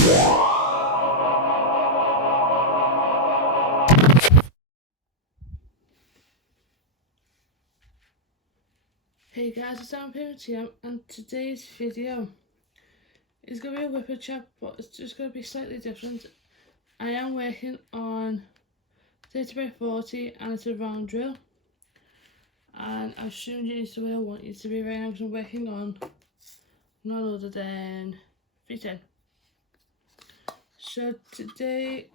Hey guys, it's TESSAMC and today's video is going to be a WIP Chat, but it's just going to be slightly different. I am working on 30x40 and it's a round drill, and I've shown you the way I want you to be right now because I'm working on none other than 310. So today's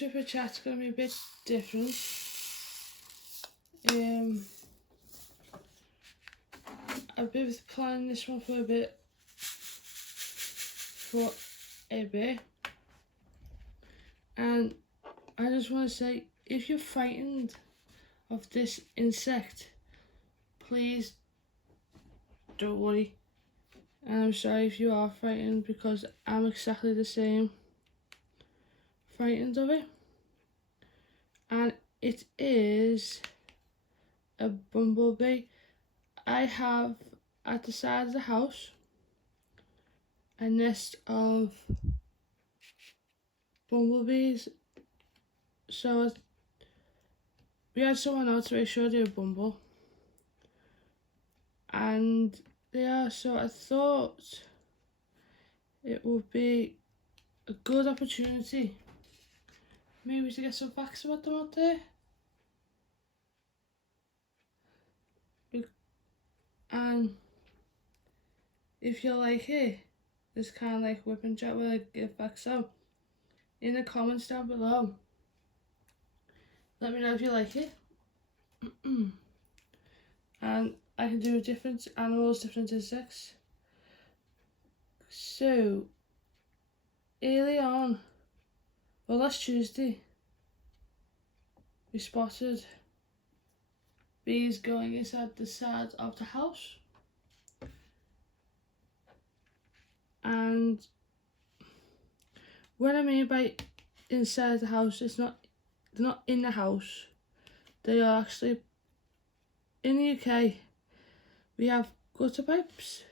WIP Chat's going to be a bit different. I've been planning this one for a bit, and I just want to say, if you're frightened of this insect, please don't worry. And I'm sorry if you are frightened, because I'm exactly the same, frightened of it. And it is a bumblebee. I have at the side of the house a nest of bumblebees, so we had someone out to make sure they were bumble, and they are, so I thought it would be a good opportunity maybe to get some facts about them out there. And if you like it, it's kind of like WIP Chat where I give facts out. In the comments down below, let me know if you like it. And I can do different animals, different insects. So early on, well, last Tuesday, we spotted bees going inside the side of the house, and what I mean by inside the house, they're not in the house, they are actually in the UK. We have gutter pipes,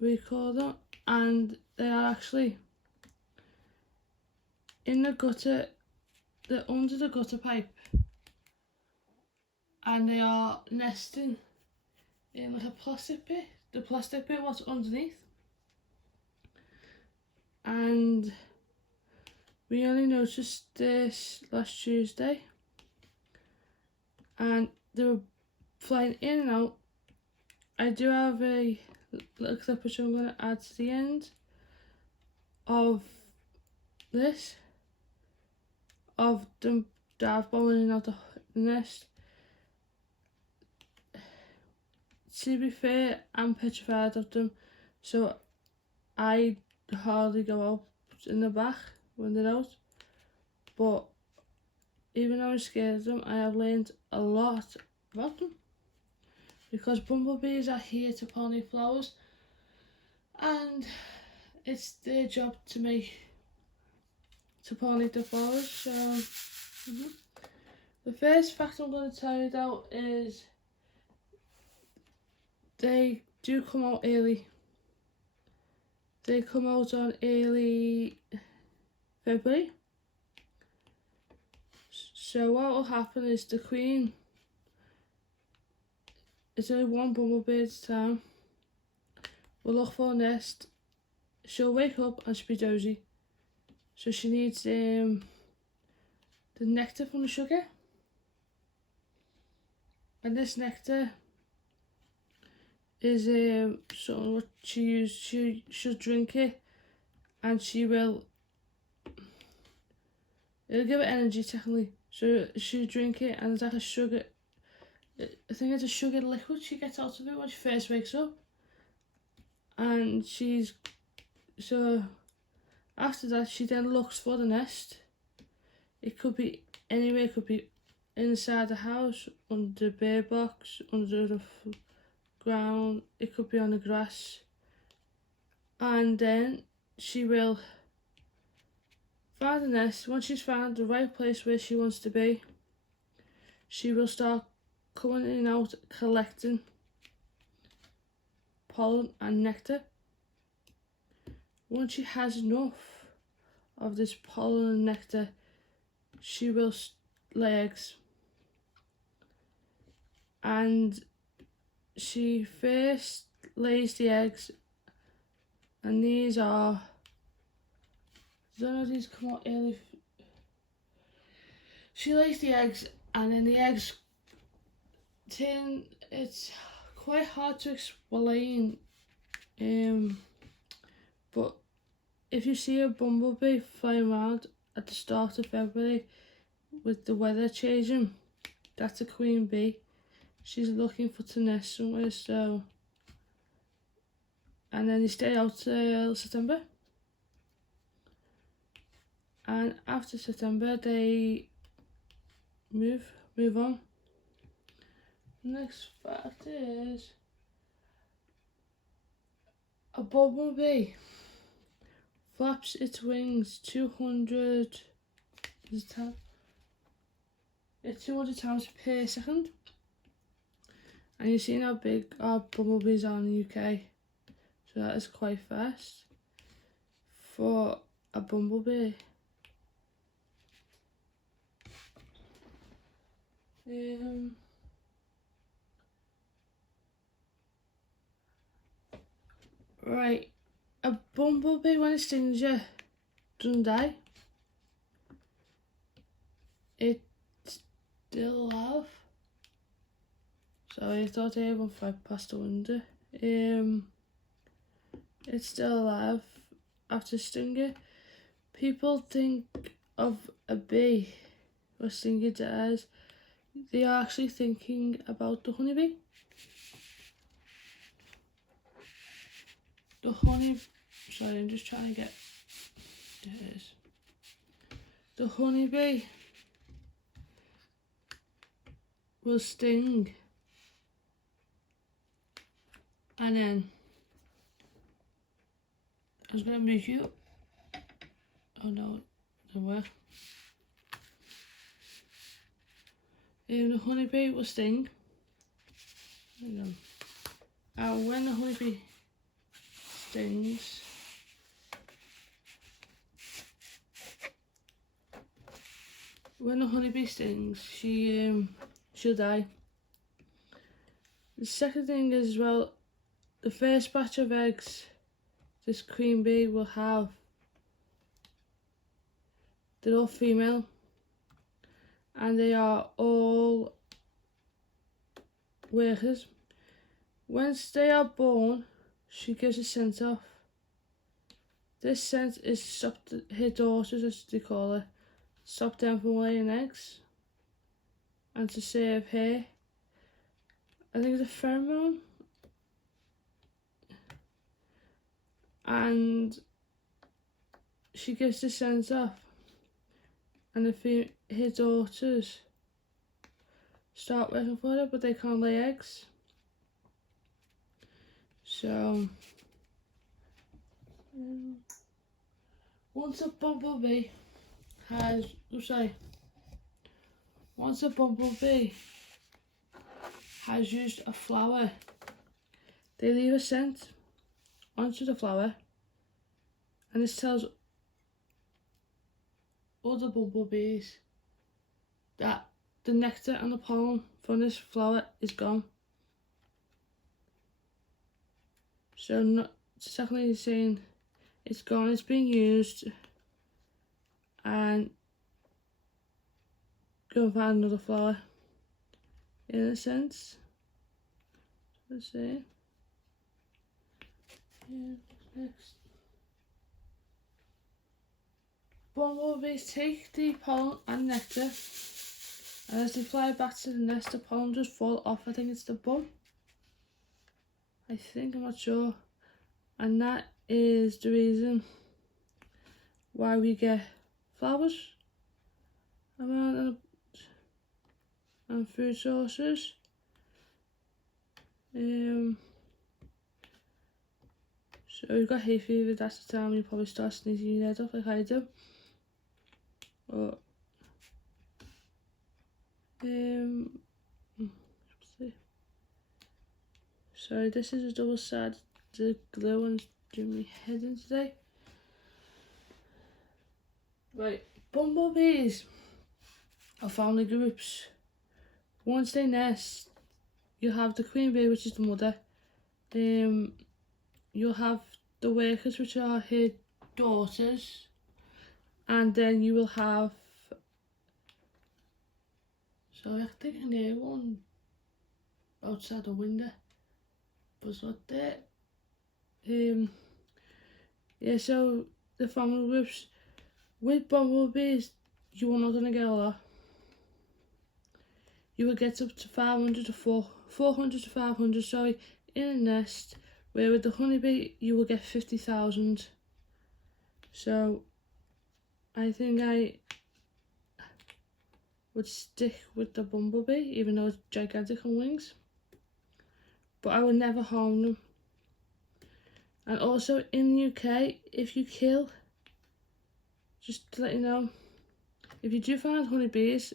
we call them, and they are actually in the gutter. They're under the gutter pipe, and they are nesting in like a plastic bit. The plastic bit was underneath, and we only noticed this last Tuesday, and they were flying in and out. I do have a little clip which I'm going to add to the end of this, of them dive bombing out the nest. To be fair, I'm petrified of them, so I hardly go out in the back when they're out. But even though I'm scared of them, I have learned a lot about them, because bumblebees are here to pollinate flowers, and it's their job to pollinate the flowers. So the first fact I'm going to tell you though is they do come out early. They come out on early February. So what will happen is the queen, it's only one bumblebee at a time, will look for a nest. She'll wake up and she'll be dozy, so she needs the nectar from the sugar, and this nectar is something what she'll drink it, and it'll give her energy technically. So she'll drink it, and it's like a sugar, I think it's a sugar liquid she gets out of it when she first wakes up. And so after that she then looks for the nest. It could be anywhere, it could be inside the house, under the bird box, under the ground, it could be on the grass, and then she will find the nest. Once she's found the right place where she wants to be, she will start coming in and out collecting pollen and nectar. once she has enough of this pollen and nectar, she will lay eggs. And she first lays the eggs, and these are, I don't know if these come out early. She lays the eggs, and then the eggs turn, it's quite hard to explain, but if you see a bumblebee flying around at the start of February with the weather changing, that's a queen bee. She's looking for to nest somewhere, so, and then they stay out till September, and after September they move on. Next fact is a bumblebee flaps its wings 200 times per second. And you've seen how big our bumblebees are in the UK, so that is quite fast for a bumblebee. Right, a bumblebee when it stings you doesn't die. It's still alive. Sorry, I thought everyone flew past the window. It's still alive after stinging. People think of a bee or stinging dies. They are actually thinking about the honeybee. Sorry, I'm just trying to get this. The honeybee will sting, and then I was gonna make you. Oh no, it didn't work. The honeybee will sting. Hang on. And when the honeybee stings, she'll die. The second thing is, well, the first batch of eggs this queen bee will have, they're all female, and they are all workers. Once they are born, she gives a scent off. This scent is to stop her daughters, as they call it, stop them from laying eggs, and to save her. I think it's a pheromone, and she gives the scent off, and her daughters start working for her, but they can't lay eggs. So once a bumblebee has used a flower, they leave a scent onto the flower, and this tells other bumblebees that the nectar and the pollen from this flower is gone. So technically saying it's gone, it's being used, and go and find another flower, in a sense. Let's see. Yeah, next. Bumblebees take the pollen and nectar, and as they fly back to the nest, the pollen just fall off. I think it's the bum. I'm not sure. And that is the reason why we get flowers around and food sources. So you've got hay fever, that's the time you probably start sneezing your head off like I do. But sorry, this is a double-sided glue and it's doing my head in today. Right, bumblebees are family groups. Once they nest, you'll have the queen bee, which is the mother. You'll have the workers, which are her daughters, and then you will have. So I think I can hear one outside the window, but it's not there. Yeah, so the family groups with bumblebees, you are not gonna get a lot. You will get up to 500 to 400 to 500, sorry, in a nest, where with the honeybee you will get 50,000. So I think I would stick with the bumblebee, even though it's gigantic on wings, but I would never harm them. And also in the UK, if you kill, just to let you know, if you do find honeybees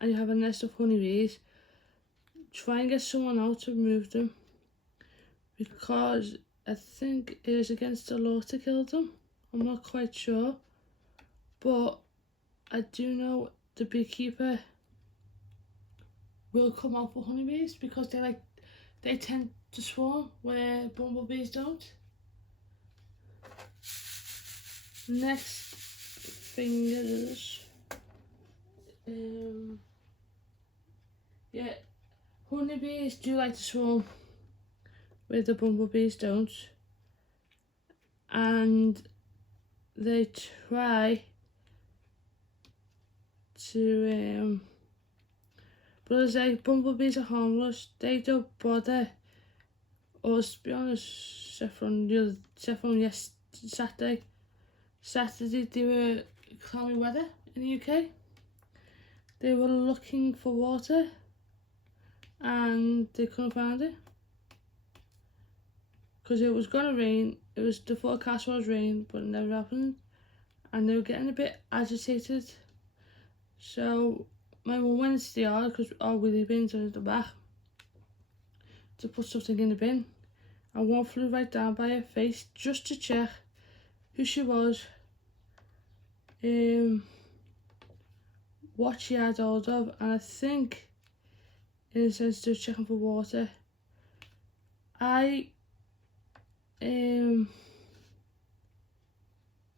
and you have a nest of honeybees, try and get someone out to remove them, because I think it is against the law to kill them. I'm not quite sure, but I do know the beekeeper will come out for honeybees because they tend to swarm where bumblebees don't. Next thing is, yeah, honeybees do like to swarm where the bumblebees don't, and they try to but as I say, bumblebees are harmless. They don't bother us, to be honest, except from Saturday. Saturday they were cloudy weather in the UK. They were looking for water and they couldn't find it because it was gonna rain. The forecast was rain, but it never happened, and they were getting a bit agitated. So my mum went into the yard because our wheelie bins are at the back to put something in the bin, and one flew right down by her face just to check who she was, what she had hold of, and I think in a sense they were checking for water. I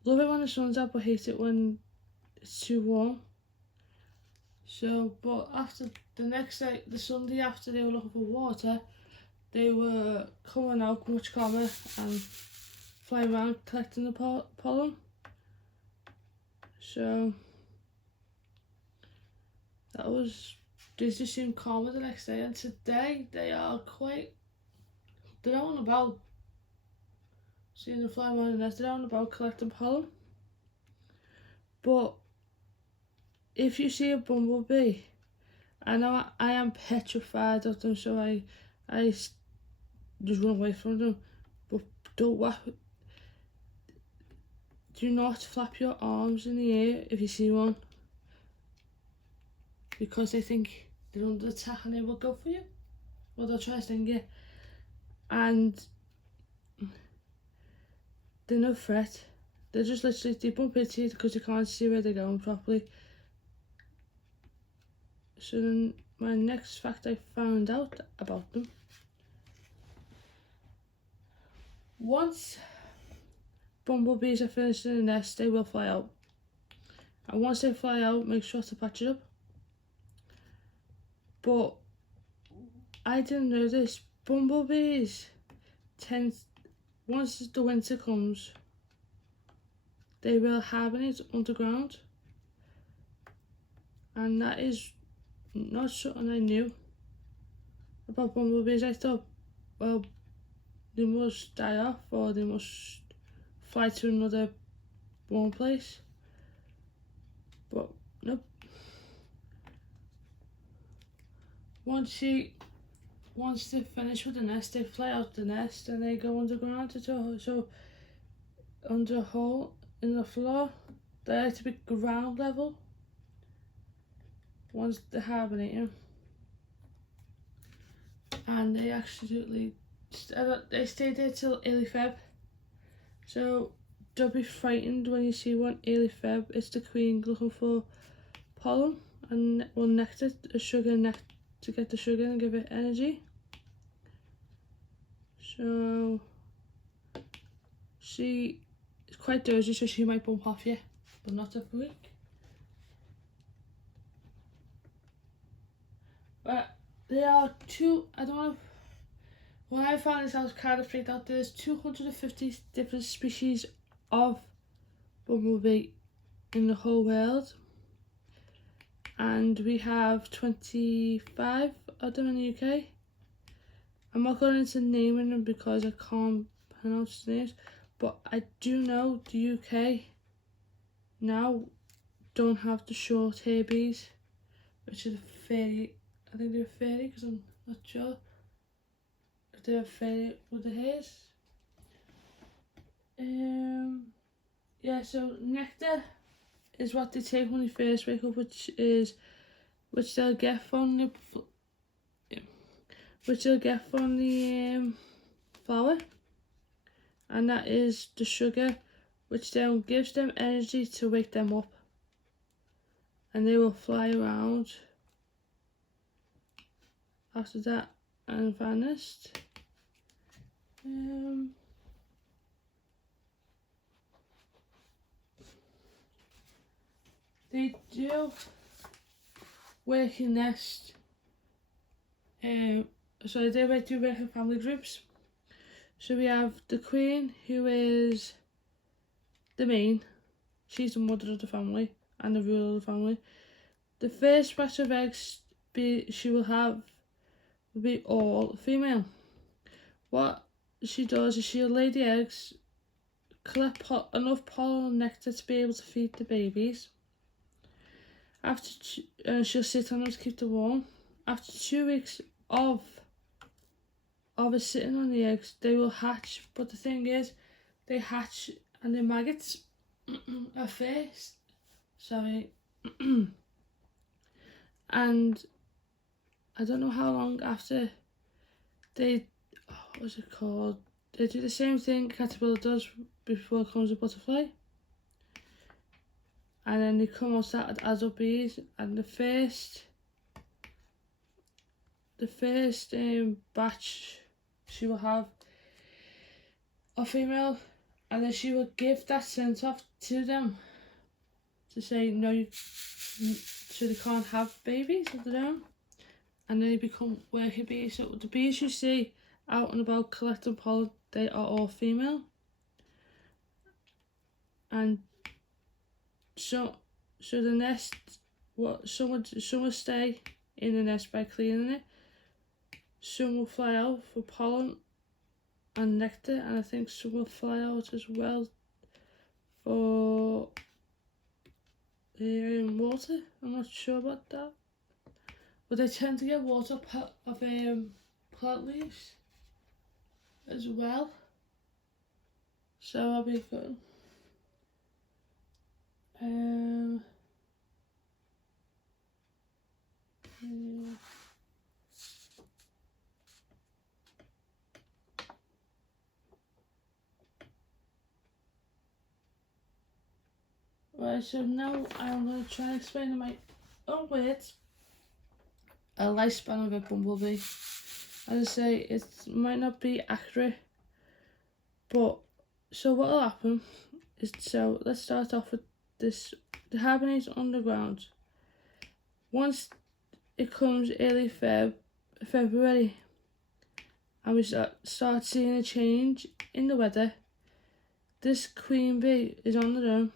love it when the sun's out, but hate it when it's too warm. So, but after the next day, the Sunday after they were looking for water, they were coming out much calmer and flying around collecting the pollen. So they just seemed calmer the next day, and today they are they're out and about, seeing them flying around the nest, they're out and about collecting pollen. But if you see a bumblebee, I know I am petrified of them, so I just run away from them, but do not flap your arms in the air if you see one, because they think they're under attack and they will go for you, or they'll try to sting you, and they're no threat. They're just literally, they bump into you because they can't see where they're going properly. So then my next fact I found out about them: once bumblebees are finished in the nest, they will fly out, and once they fly out, make sure to patch it up. But I didn't know this, bumblebees once the winter comes, they will hibernate underground, and that is not something I knew about bumblebees. I thought, well, they must die off or they must fly to another warm place, but nope. Once they finish with the nest, they fly out the nest and they go underground so under a hole in the floor. They like to be ground level once they're hibernating, and they absolutely they stay there till early Feb. So don't be frightened when you see one early Feb. It's the queen looking for pollen and nectar, sugar to get the sugar and give it energy. So she is quite dozy, so she might bump off you, but not every week. But there are I don't know, when I found this I was kind of freaked out. There's 250 different species of bumblebee in the whole world, and we have 25 of them in the UK. I'm not going into naming them because I can't pronounce the names, but I do know the UK now don't have the short hair bees, which is fairy. I think they're fairy because I'm not sure if they're fairy with the hairs. Yeah, so nectar is what they take when they first wake up, which they'll get from the flower, and that is the sugar, which then gives them energy to wake them up, and they will fly around after that and vanished. They do work in nest. So they do work in family groups. So we have the queen, who is the main. She's the mother of the family and the ruler of the family. The first batch of eggs she will be all female. What she does is she'll lay the eggs, collect enough pollen and nectar to be able to feed the babies. After she'll sit on them to keep them warm. After 2 weeks of it sitting on the eggs, they will hatch. But the thing is, they hatch and the maggots are first. Sorry. And I don't know how long after they, what's it called? They do the same thing caterpillar does before it comes a butterfly. And then they come out started as adult bees, and the first batch she will have a female, and then she will give that scent off to them to say no, so they can't have babies of their own, and then they become worker bees. So the bees you see out and about collecting pollen, they are all female, and so the nest, some will stay in the nest by cleaning it, some will fly out for pollen and nectar, and I think some will fly out as well for water. I'm not sure about that, but they tend to get water of plant leaves as well, so I'll be good. Yeah. Right, so now I'm going to try and explain in my own words a lifespan of a bumblebee. As I say, it might not be accurate, but so what will happen is, so let's start off with this. The hibernates underground. Once it comes early February, and we start seeing a change in the weather, this queen bee is on her own.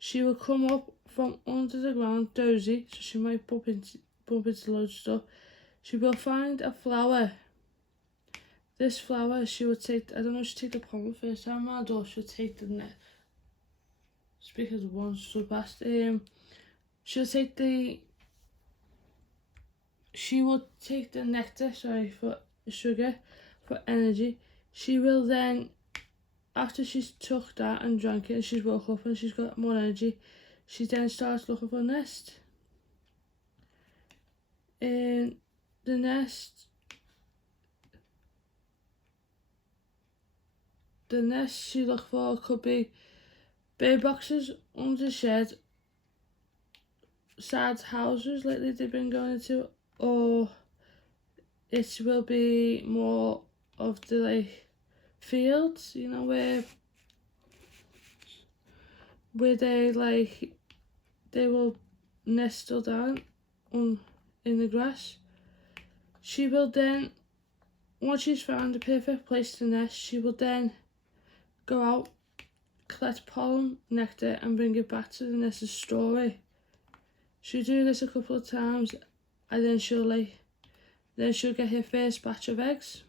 She will come up from under the ground dozy, so she might bump into loads of stuff. She will find a flower. This flower she will take, I don't know if she'll take the pollen first time around or she'll take the net. Speaking of the ones so fast, she will take the nectar, for sugar, for energy. She will then, after she's took that and drank it and she's woke up and she's got more energy, she then starts looking for a nest. In the nest, the nest she look for could be bird boxes, under the shed, sad houses lately they've been going into, or it will be more of the like fields, you know, where they like they will nestle down in the grass. She will then, once she's found the perfect place to nest, she will then go out, collect pollen, nectar, and bring it back to the nest as story. She'll do this a couple of times, and then she'll get her first batch of eggs,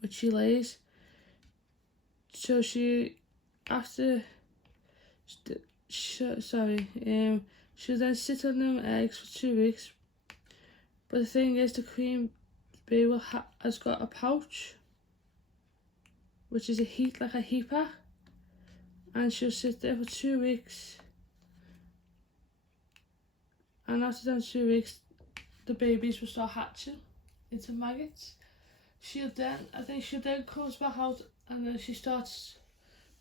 which she lays. So she'll then sit on them eggs for 2 weeks. But the thing is, the queen bee has got a pouch, which is like a heater, and she'll sit there for 2 weeks. And after them 2 weeks, the babies will start hatching into maggots. I think she then comes back out, and then she starts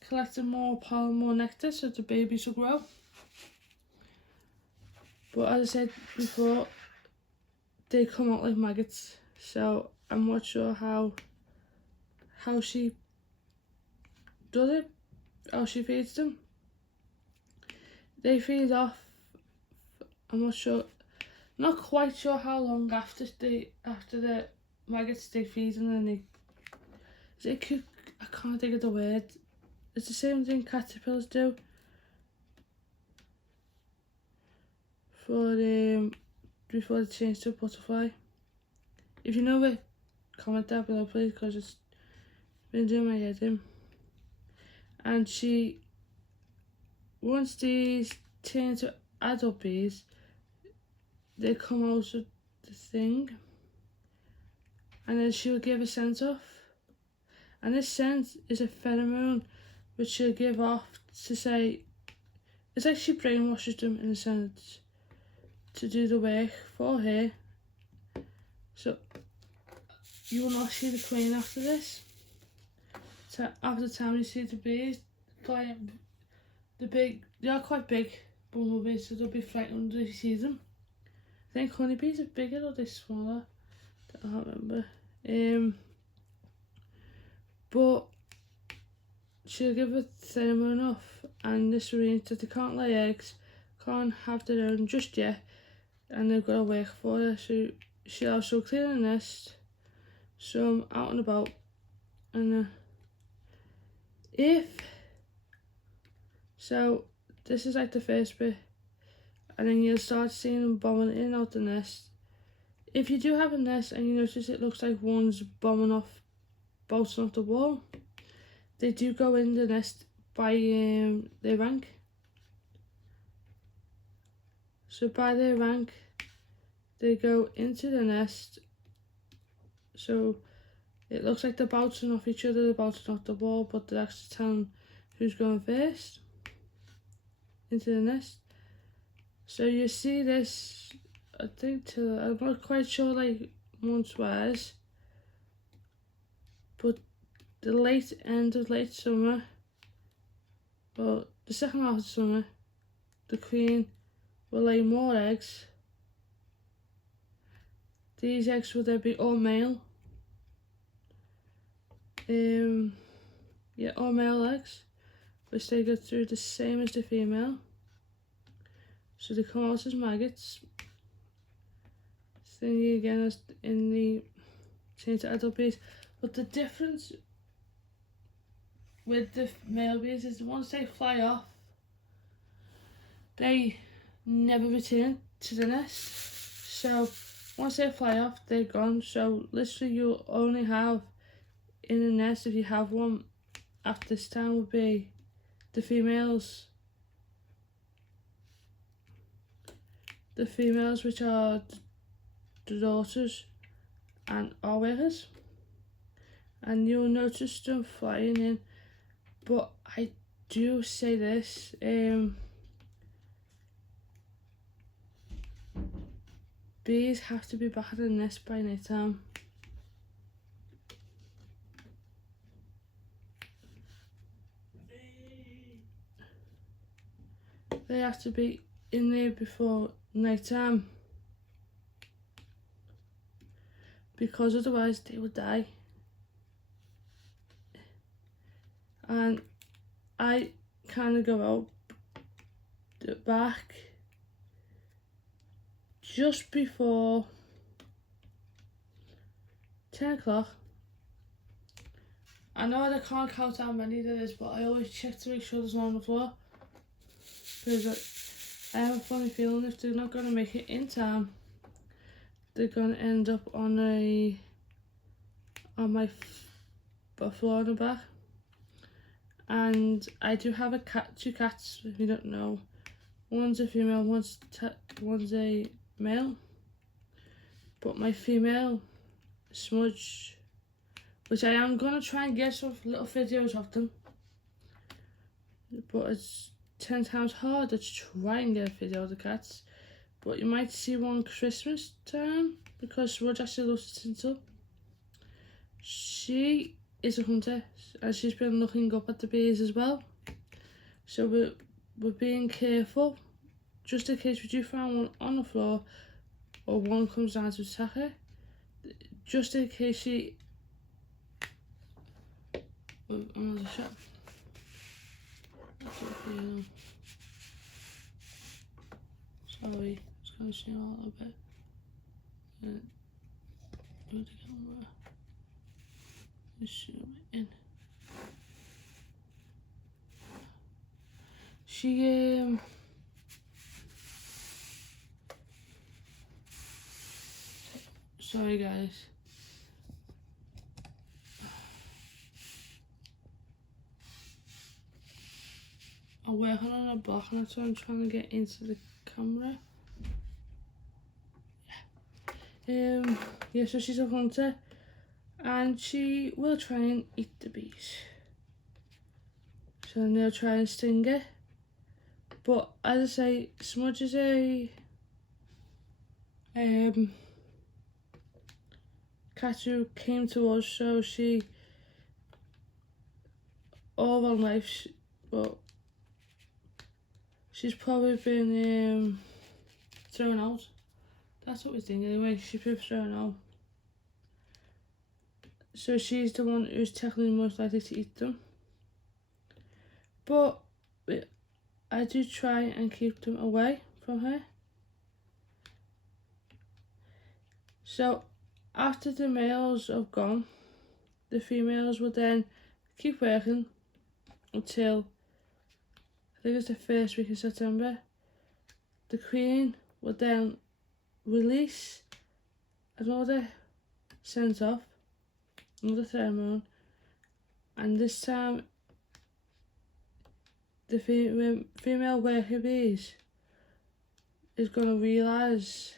collecting more pollen, more nectar, so the babies will grow. But as I said before, they come out like maggots, so I'm not sure how she does it, how she feeds them. They feed off, I'm not quite sure how long after the maggots they feed, and then I can't think of the word. It's the same thing caterpillars do before they change to a butterfly. If you know it, comment down below please, because it's been doing my head in. And once these turn to adult bees, they come out of the thing, and then she'll give a scent off, and this scent is a pheromone which she'll give off to say, it's like she brainwashes them in a sense to do the work for her. So you will not see the queen after this. So after the time you see the bees flying, they are quite big bumblebees, so they'll be frightened if you see them. I think honeybees are bigger or they're smaller, I can't remember. But she'll give a pheromone off, and this means that they can't lay eggs, can't have their own just yet, and they've got to work for her. So she'll also clean the nest, so I'm out and about, and so this is like the first bit, and then you'll start seeing them bombing in and out the nest. If you do have a nest and you notice it looks like one's bouncing off the wall, they do go in the nest by their rank. So by their rank, they go into the nest, so it looks like they're bouncing off each other, they're bouncing off the wall, but they're actually telling who's going first into the nest. So you see this, I think, I'm not quite sure like months wise, but the end of late summer, well, the second half of summer, the queen will lay more eggs. These eggs will then be all male. All male eggs, which they go through the same as the female. So they come out as maggots. Thingy again as in the change to adult bees. But the difference with the male bees is once they fly off, they never return to the nest. So once they fly off, they're gone. So literally you'll only have in the nest, if you have one at this time, would be the females. The females, which are the daughters and our workers, and you'll notice them flying in. But I do say this, bees have to be back at the nest by night time. they have to be in there before night time, because otherwise they would die. And I kind of go out the back just before 10 o'clock. I know I can't count how many there is, but I always check to make sure there's no on the floor, because I have a funny feeling if they're not going to make it in time, they're going to end up on my floor in the back. And I do have two cats, if you don't know. One's a female, one's a male. But my female, Smudge, which I am going to try and get some little videos of them, but it's 10 times harder to try and get a video of the cats. But you might see one Christmas time, because Smudge actually loves to tinsel. She is a hunter, and she's been looking up at the bees as well. So we're being careful, just in case we do find one on the floor, or one comes down to attack her. Just in case she... Oh, another shot. Sorry, it's going to seem a little bit. Where'd the camera? Just zoom it in. She sorry guys. I'm working on a block, and that's why I'm trying to get into the camera. Yeah, so she's a hunter, and she will try and eat the bees. So they'll try and sting her. But as I say, Smudge is a cat who came to us, so she all her life, well, she's probably been thrown out. That's what we think anyway. She's been thrown out. So she's the one who's technically most likely to eat them. But I do try and keep them away from her. So after the males have gone, the females will then keep working until, I think it's the first week of September. The queen will then release another scent off, another pheromone, and this time the female worker bees is going to realise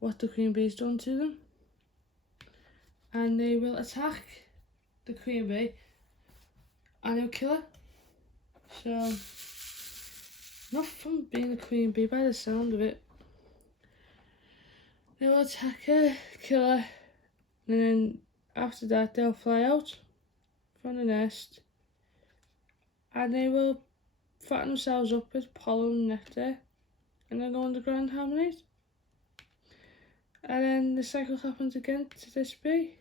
what the queen bee's done to them, and they will attack the queen bee and they'll kill her. So, not fun being a queen bee by the sound of it. They will attack her, kill her, and then after that they'll fly out from the nest, and they will fatten themselves up with pollen and nectar, and then go underground and hibernate. And then the cycle happens again to this bee.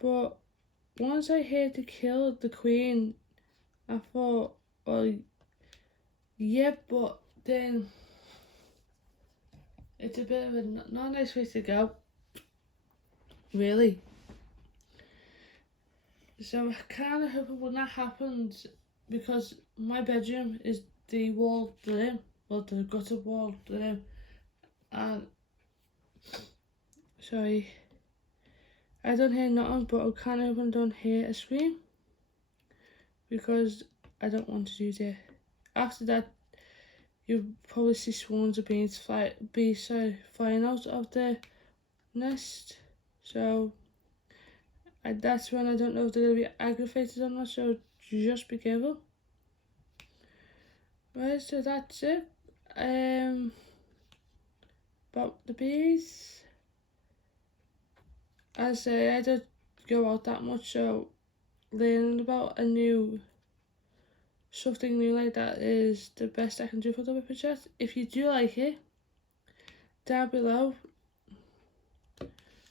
But once I heard they killed the queen, I thought, well, yeah, but then it's a bit of a not a nice way to go, really. So I kind of hope when that happens, because my bedroom is the wall they're in, well, the gutter wall they're in, and sorry, I don't hear nothing, but I kind of hope I don't hear a scream, because I don't want to do that. After that, you'll probably see swarms of bees flying out of the nest. So that's when I don't know if they're going to be aggravated or not, so just be careful. Right, so that's it. About the bees. As I say, I don't go out that much, so learning about a new something new like that is the best I can do for the WIP Chat. If you do like it, down below,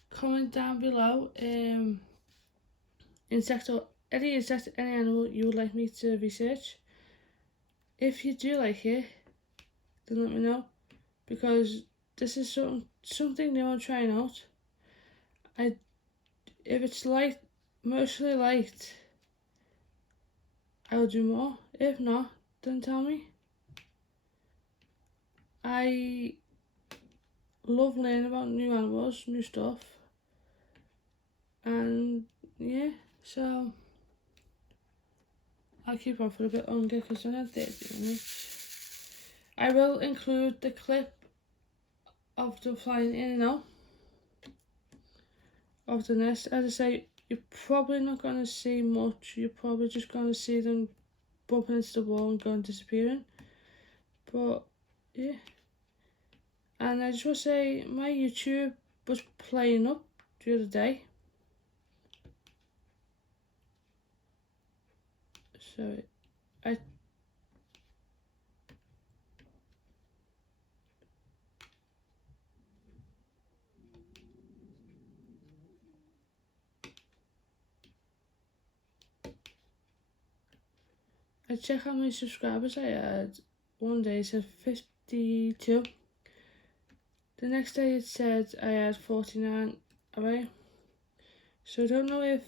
comment down below insect or any insect, any animal you would like me to research. If you do like it, then let me know, because this is something new I'm trying out. If it's mostly liked, I will do more. If not, then tell me. I love learning about new animals, new stuff, and yeah, so I'll keep on for a bit longer because I'm at 30 minutes. I will include the clip of the flying in and out of the nest. As I say, you're probably not going to see much. You're probably just going to see them bumping into the wall and going disappearing. But yeah. And I just want to say, my YouTube was playing up the other day. So I checked how many subscribers I had. One day it said 52. The next day it said I had 49 away. So I don't know if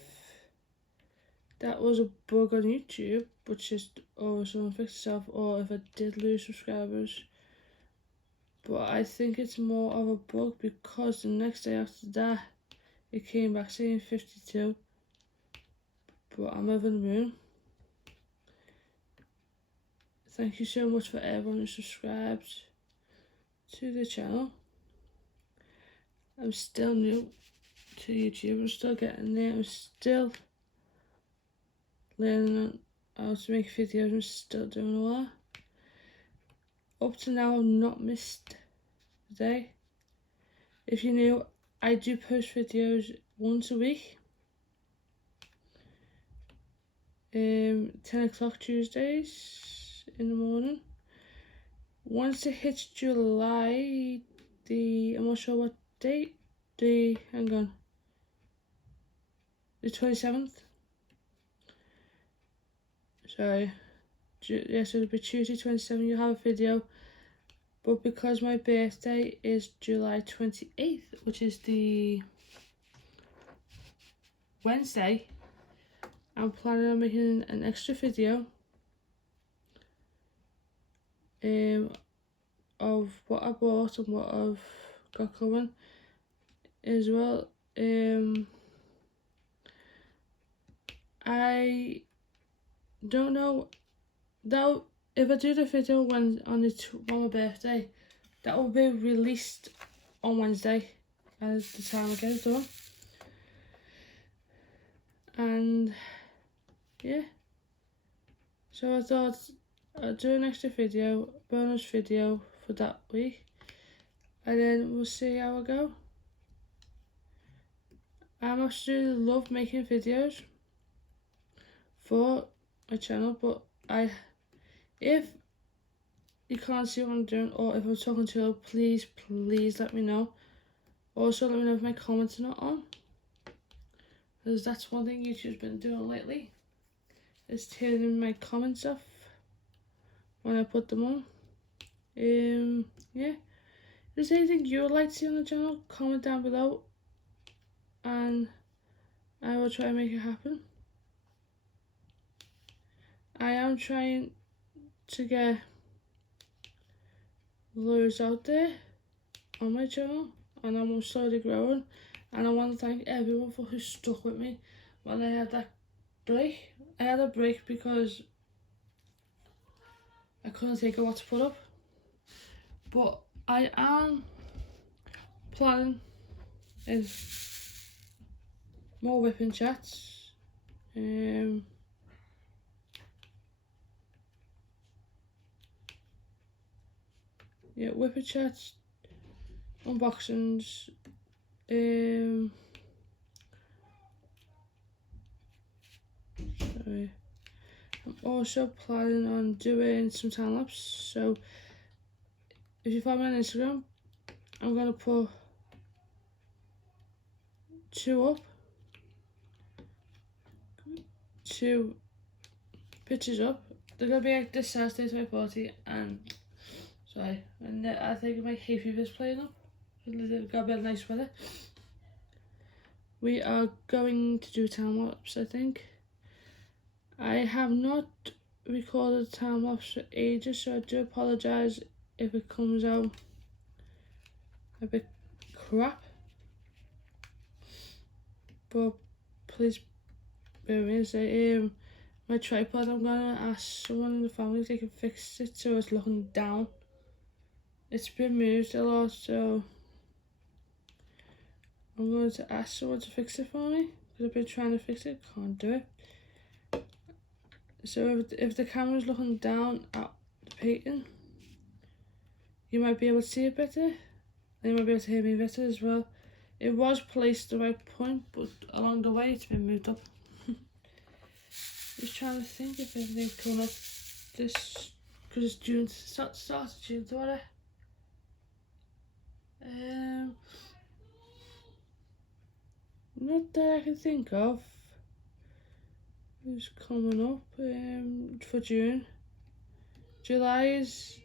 that was a bug on YouTube, which just someone fixed itself, or if I did lose subscribers. But I think it's more of a bug, because the next day after that it came back saying 52. But I'm over the moon. Thank you so much for everyone who subscribed to the channel. I'm still new to YouTube, I'm still getting there, I'm still learning how to make videos, I'm still doing all that. Up to now I've not missed a day. If you're new, I do post videos once a week. 10 o'clock Tuesdays in the morning. Once it hits July, I'm not sure what date, hang on, the 27th. Sorry, yeah, so it'll be Tuesday 27th, you'll have a video. But because my birthday is July 28th, which is the Wednesday, I'm planning on making an extra video of what I bought and what I've got coming as well. I don't know that if I do the video on my birthday, that will be released on Wednesday as the time I get it done. And yeah, so I thought I'd do an extra video, bonus video for that week, and then we'll see how I go. I absolutely love making videos for my channel, but if you can't see what I'm doing, or if I'm talking to you, please let me know. Also let me know if my comments are not on, because that's one thing YouTube's been doing lately, is turning my comments off when I put them on. Yeah, if there's anything you would like to see on the channel, comment down below and I will try and make it happen. I am trying to get loads out there on my channel, and I'm slowly growing, and I want to thank everyone for who stuck with me when I had that break. I had a break because I couldn't think of what to put up, but I am planning more whipping chats. Yeah, WIP Chats, unboxings, sorry, I'm also planning on doing some time lapse, so if you follow me on Instagram, I'm going to put 2 up, 2 pictures up. They're going to be like this Saturday to my party, and sorry, and I think my hay fever's playing up. It's got a bit of nice weather. We are going to do time lapse, I think. I have not recorded time lapse for ages, so I do apologise if it comes out a bit crap. But please bear with me. My tripod, I'm gonna ask someone in the family if they can fix it so it's looking down. It's been moved a lot, so I'm going to ask someone to fix it for me, because I've been trying to fix it, can't do it. So if the camera's looking down at the painting, you might be able to see it better, and you might be able to hear me better as well. It was placed the right point, but along the way it's been moved up. Just trying to think if anything's coming up this, because it's June, start of June, do I? Not that I can think of. Who's coming up for June. July is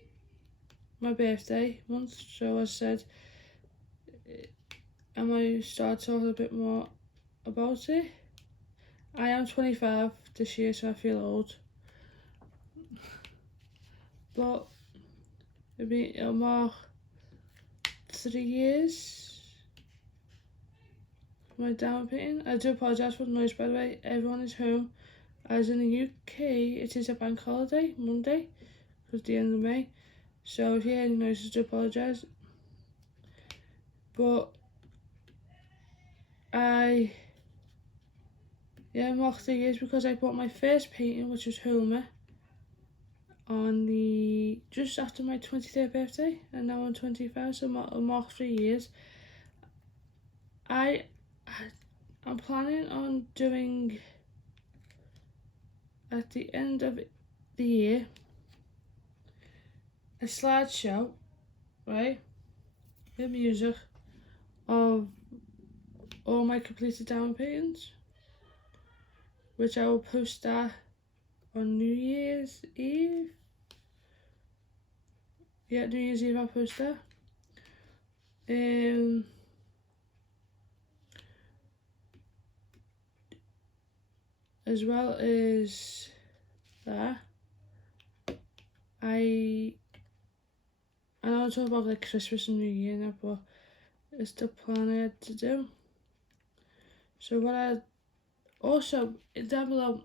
my birthday month, so I said I might start talking a bit more about it. I am 25 this year, so I feel old. But it'll mark 3 years. My diamond painting. I do apologise for the noise, by the way. Everyone is home. As in the UK, it is a bank holiday, Monday, because the end of May. So if you hear any noises, I do apologise. But I marked 3 years because I bought my first painting, which was Homer, on just after my 23rd birthday, and now I'm 25, so I marked 3 years. I'm planning on doing, at the end of the year, a slideshow, right, with music of all my completed diamond paintings, which I will post that on New Year's Eve. Yeah, New Year's Eve I'll post that. As well as that, I know I talk about like Christmas and New Year now, but it's the plan I had to do. So what I also, down below,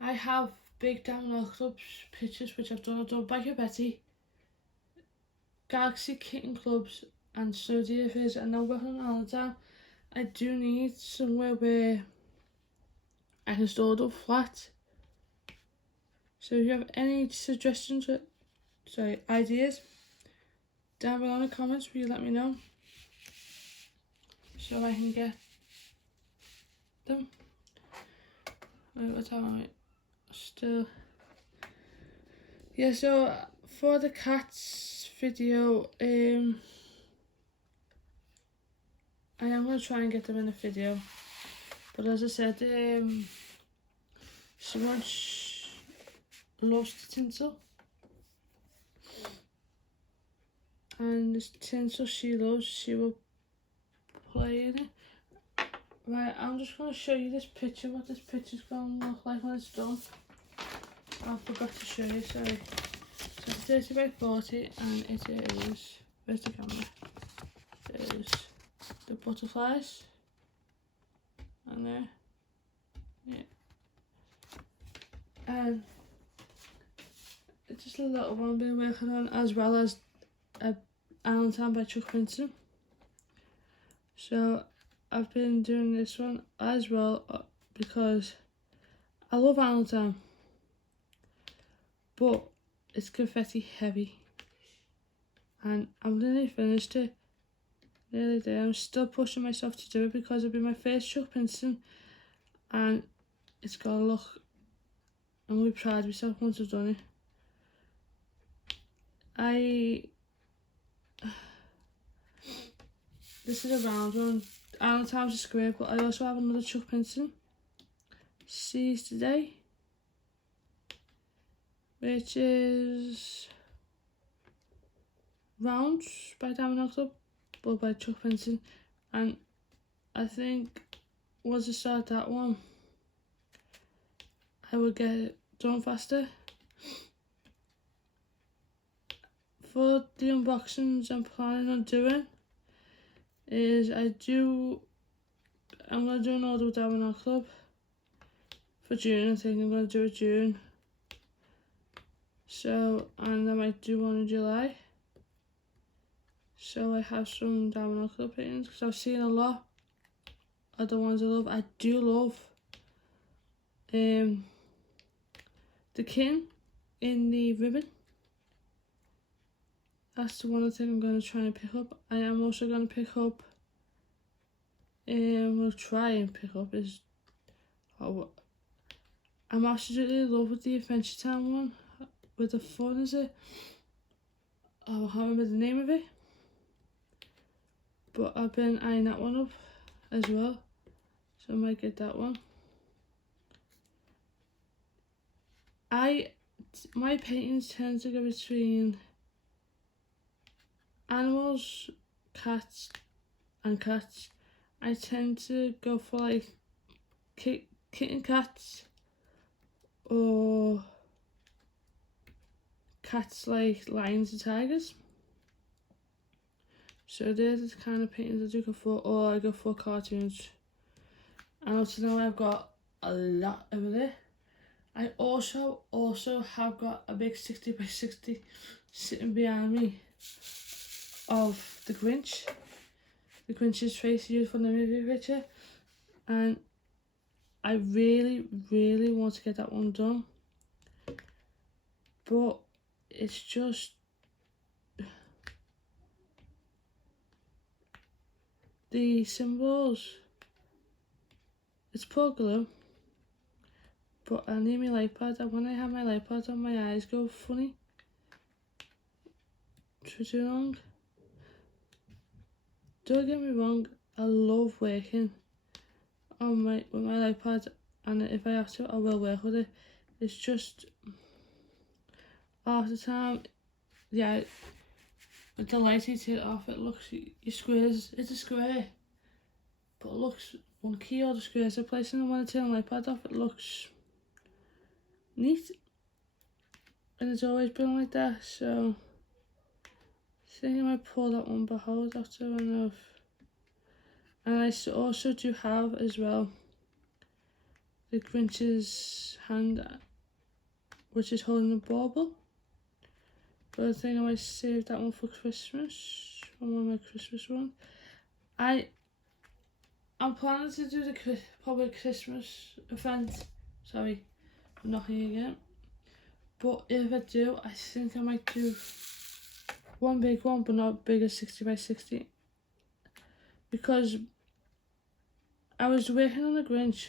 I have big Diamond Clubs pictures which I've done by Betty, Galaxy Kitten Clubs and Snow Fizz, and now working on Allentown. I do need somewhere where I can store it up flat. So if you have any suggestions, ideas, down below in the comments, will you let me know so I can get them. What time am I? Still. Yeah, so for the cats video, I am going to try and get them in the video. But as I said, someone loves the tinsel. And this tinsel she loves, she will play in it. Right, I'm just going to show you this picture, what this picture's going to look like when it's done. I forgot to show you, sorry. So it's 30 by 40 and it is, where's the camera? There's the butterflies. And there, yeah. And it's just a little one I've been working on, as well as a Allentown by Chuck Vincent. So I've been doing this one as well because I love Allentown, but it's confetti heavy, and I'm nearly finished it. Nearly there. I'm still pushing myself to do it because it'll be my first Chuck Vincent, and it's gotta look I'm going to be proud of myself once I've done it. This is a round one, and times a square, but I also have another chuck pencil, Seize Today, which is round by Diamond Club, but by chuck pencil, and I think once I start that one, I will get it done faster. For the unboxings I'm planning on doing is I'm going to do an order with Diamond Club for June. I think I'm going to do it June. So, and I might do one in July. So I have some Diamond Club paintings because I've seen a lot of the ones I love. I do love the king in the ribbon. That's the one I think I'm going to try and pick up. I am also going to pick up, we'll try and pick up is, I'm absolutely in love with the Adventure Time one, with the fun, is it? Oh, I can't remember the name of it. But I've been eyeing that one up as well, so I might get that one. My paintings tend to go between animals, cats and cats. I tend to go for like kitten cats or cats like lions and tigers. So they're the kind of paintings I do go for, or I go for cartoons. And up to now I've got a lot over there. I also have got a big 60 by 60 sitting behind me of the Grinch. The Grinch's face used for the movie picture. And I really want to get that one done. But it's just the symbols. It's poor glue. But I need my light pad, and when I have my light pad on, my eyes go funny for too long. Don't get me wrong, I love working on with my light pad, and if I have to, I will work with it. It's just half the time, yeah, with the light you take it off, it looks, your squares, it's a square, but it looks wonky, all the squares are placed, and when I turn the light pad off, it looks neat, and it's always been like that. So I think I might pull that one back out after enough. And I also do have as well the Grinch's hand, which is holding a bauble, but I think I might save that one for Christmas, on one of my Christmas ones. I'm planning to do the public Christmas event. Sorry, I'm knocking again. But if I do, I think I might do one big one, but not big as 60 by 60. Because I was working on the Grinch.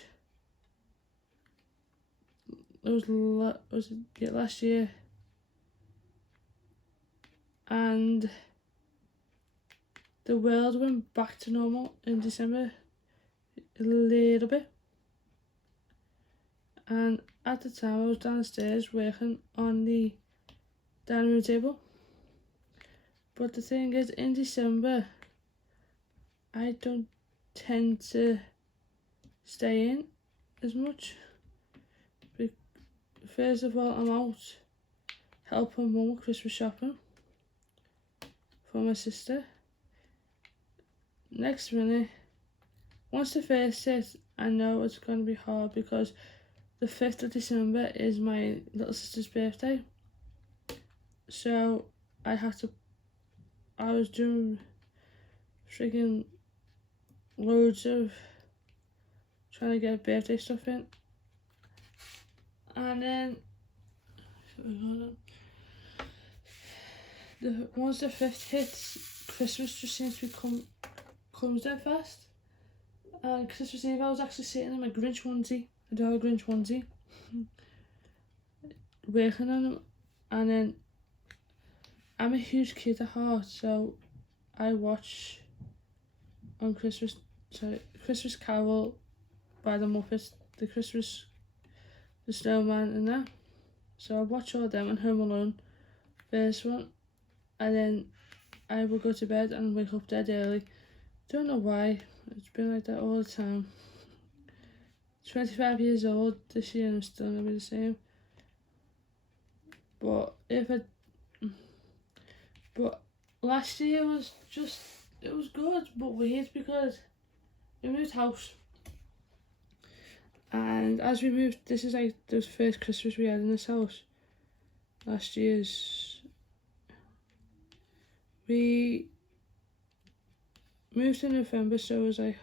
It was last year. And the world went back to normal in December. A little bit. And at the time I was downstairs working on the dining room table. But the thing is, in December, I don't tend to stay in as much. First of all, I'm out helping mum with Christmas shopping for my sister. Next minute, once the first hit, I know it's going to be hard because the 5th of December is my little sister's birthday. So I was doing freaking loads of trying to get birthday stuff in. And then once the 5th hits, Christmas just seems to comes dead fast. And Christmas Eve I was actually sitting in my Grinch onesie. I do have a Grinch onesie. working on them. And then I'm a huge kid at heart, so I watch on Christmas Carol by the Muppets, the Snowman and that. So I watch all them and Home Alone, first one, and then I will go to bed and wake up dead early. Don't know why, it's been like that all the time. 25 years old this year and I'm still gonna be the same. But last year was just, it was good but weird because we moved house. And as we moved, this is like the first Christmas we had in this house. Last year's, we moved in November, so it was like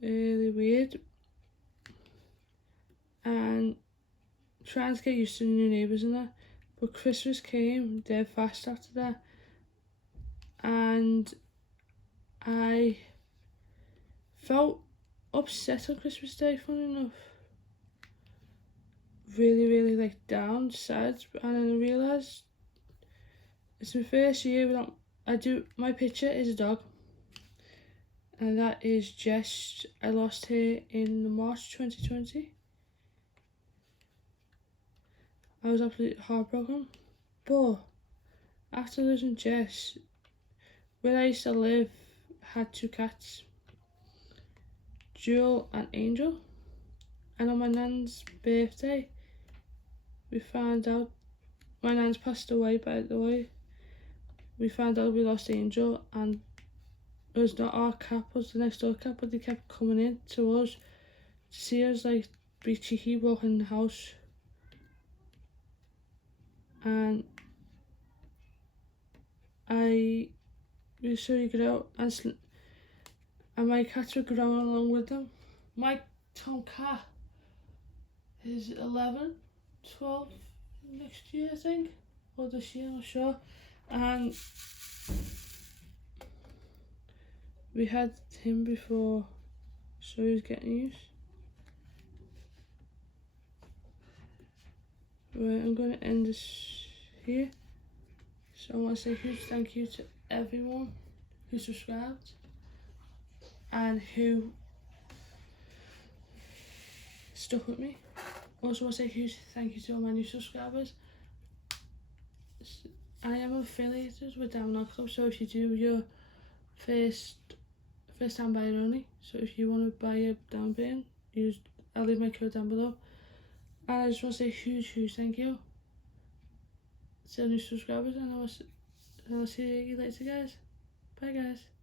really weird. And trying to get used to the new neighbours and that. But Christmas came dead fast after that. And I felt upset on Christmas Day, funny enough. Really like down, sad, and then I realised it's my first year without, my picture is a dog. And that is Jess. I lost her in March 2020. I was absolutely heartbroken. But after losing Jess, where I used to live had 2 cats, Jewel and Angel. And on my nan's birthday, we found out, my nan's passed away by the way, we found out we lost Angel, and it was not our cat, it was the next door cat, but they kept coming in to us to see us like be cheeky walking in the house. And we so you get out and my cats were growing along with them. My tomcat is 11, 12 next year I think, or this year, I'm not sure. And we had him before, so he was getting used. Right, I'm going to end this here. So I want to say a huge thank you to everyone who subscribed and who stuck with me. Also want to say a huge thank you to all my new subscribers. I am affiliated with Down Club, so if you do your first time buyer only, so if you want to buy a down bin, I'll leave my code down below. And I just want to say a huge thank you to new subscribers, and I'll see you later guys. Bye guys.